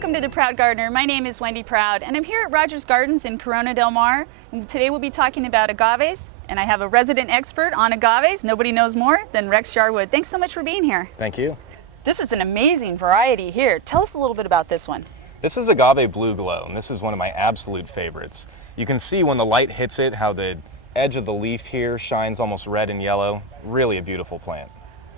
welcome to The Proud Gardener. My name is Wendy Proud, and I'm here at Rogers Gardens in Corona Del Mar. And today we'll be talking about agaves, and I have a resident expert on agaves. Nobody knows more than Rex Yarwood. Thanks so much for being here. Thank you. This is an amazing variety here. Tell us a little bit about this one. This is Agave Blue Glow, and this is one of my absolute favorites. You can see when the light hits it how the edge of the leaf here shines almost red and yellow. Really a beautiful plant.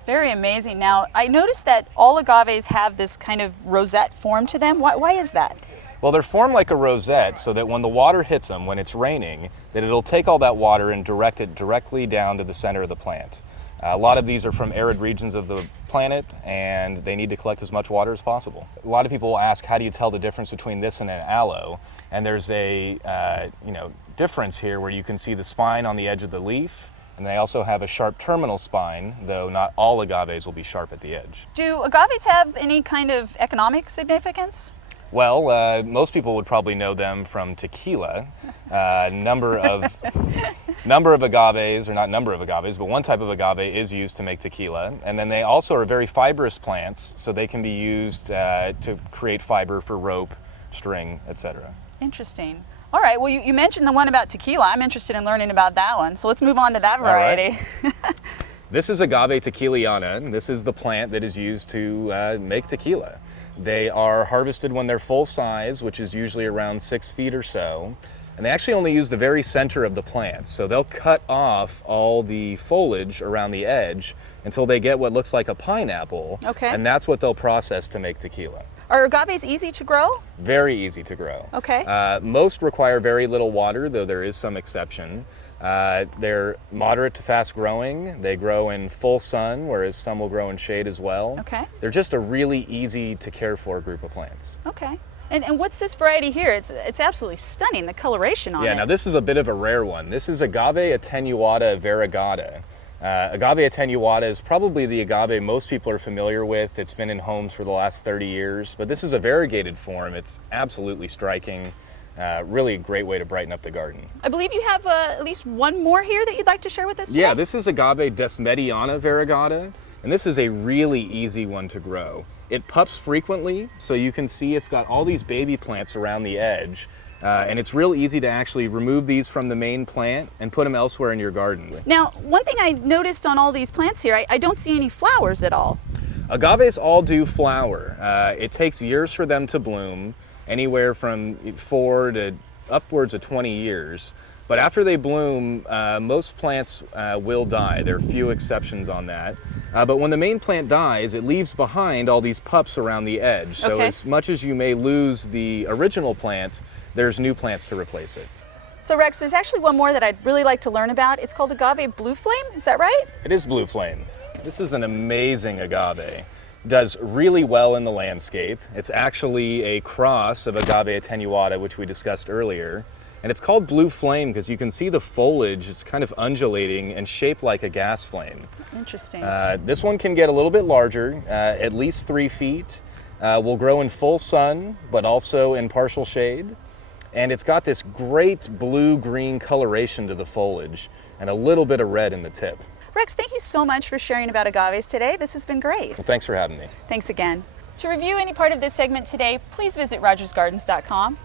Very amazing. Now, I noticed that all agaves have this kind of rosette form to them. Why is that? Well, they're formed like a rosette so that when the water hits them, when it's raining, that it'll take all that water and direct it directly down to the center of the plant. A lot of these are from arid regions of the planet, and they need to collect as much water as possible. A lot of people will ask, how do you tell the difference between this and an aloe? And there's a difference here where you can see the spine on the edge of the leaf, and they also have a sharp terminal spine, though not all agaves will be sharp at the edge. Do agaves have any kind of economic significance? Well, most people would probably know them from tequila. Number of agaves, or not number of agaves, but one type of agave is used to make tequila. And then they also are very fibrous plants, so they can be used to create fiber for rope, string, etc. Interesting. All right, well, you mentioned the one about tequila. I'm interested in learning about that one, so let's move on to that variety. Right. This is Agave tequiliana, and this is the plant that is used to make tequila. They are harvested when they're full size, which is usually around 6 feet or so, and they actually only use the very center of the plant. So they'll cut off all the foliage around the edge until they get what looks like a pineapple, okay, and that's what they'll process to make tequila. Are agaves easy to grow? Very easy to grow. Okay. Most require very little water, though there is some exception. They're moderate to fast growing. They grow in full sun, whereas some will grow in shade as well. Okay. They're just a really easy to care for group of plants. Okay. And what's this variety here? It's absolutely stunning, the coloration on it. Yeah, now this is a bit of a rare one. This is Agave Attenuata Variegata. Agave Attenuata is probably the agave most people are familiar with. It's been in homes for the last 30 years, but this is a variegated form. It's absolutely striking. Really a great way to brighten up the garden. I believe you have at least one more here that you'd like to share with us today? Yeah, this is Agave Desmediana Variegata, and this is a really easy one to grow. It pups frequently, so you can see it's got all these baby plants around the edge. And it's real easy to actually remove these from the main plant and put them elsewhere in your garden. Now, one thing I noticed on all these plants here, I don't see any flowers at all. Agaves all do flower. It takes years for them to bloom, anywhere from 4 to upwards of 20 years. But after they bloom, most plants will die. There are few exceptions on that. But when the main plant dies, it leaves behind all these pups around the edge. So okay, as much as you may lose the original plant, there's new plants to replace it. So Rex, there's actually one more that I'd really like to learn about. It's called Agave Blue Flame, is that right? It is Blue Flame. This is an amazing agave. It does really well in the landscape. It's actually a cross of Agave Attenuata, which we discussed earlier. And it's called Blue Flame because you can see the foliage is kind of undulating and shaped like a gas flame. Interesting. This one can get a little bit larger, at least 3 feet. Will grow in full sun, but also in partial shade. And it's got this great blue-green coloration to the foliage and a little bit of red in the tip. Rex, thank you so much for sharing about agaves today. This has been great. Well, thanks for having me. Thanks again. To review any part of this segment today, please visit rogersgardens.com.